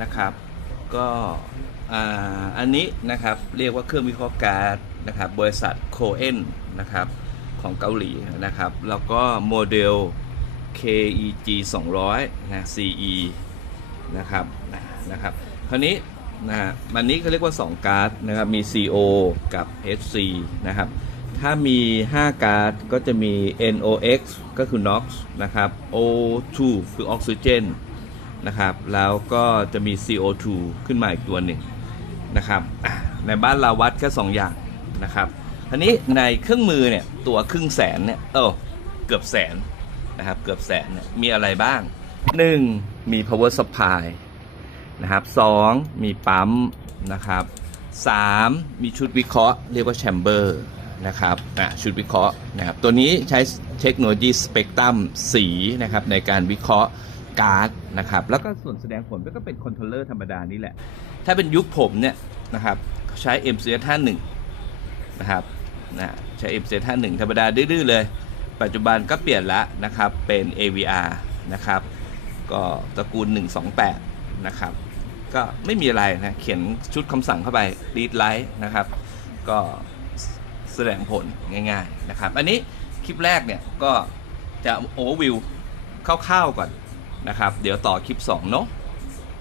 นะครับ ก็อันนี้นะครับเรียกว่าเครื่องวิเคราะห์การ์ดนะครับบริษัทโคเอนนะครับของเกาหลีนะครับ แล้วก็โมเดล KEG 200นะ CE นะครับนะครับคราวนี้นะฮะมันนี้เขาเรียกว่า 2 การ์ดนะครับ มี CO กับ HC นะครับ ถ้ามี 5 การ์ดก็จะมี NOx ก็คือ NOx นะครับ O2 คือออกซิเจน นะครับ แล้วก็จะมี CO2 ขึ้นมาอีกตัวหนึ่งนะครับในบ้านเราวัดแค่2อย่างนะครับทีนี้ในเครื่องมือเนี่ยตัวครึ่งแสนเนี่ยเออเกือบแสนนะครับเกือบแสนเนี่ยมีอะไรบ้าง 1. มี power supply นะครับสองมีปั๊มนะครับสามมีชุดวิเคราะห์เรียกว่าแชมเบอร์นะครับอะชุดวิเคราะห์นะครับตัวนี้ใช้เทคโนโลยีสเปกตรัมสีนะครับในการวิเคราะห์ การ์ดนะครับแล้วก็ส่วนแสดงผลก็เป็นคอนโทรลเลอร์ธรรมดานี่แหละ ถ้าเป็นยุคผมเนี่ยนะครับใช้ MCS 51นะครับนะใช้ MCS 51ธรรมดาดื้อๆเลย ปัจจุบันก็เปลี่ยนละนะครับเป็น AVR นะครับก็ตระกูล 128นะครับก็ไม่มีอะไรนะเขียนชุดคำสั่งเข้าไป read line นะครับก็แสดงผลง่ายๆนะครับ อันนี้คลิปแรกเนี่ยก็จะ overview คร่าวๆก่อน นะครับ เดี๋ยวต่อคลิป 2 เนาะ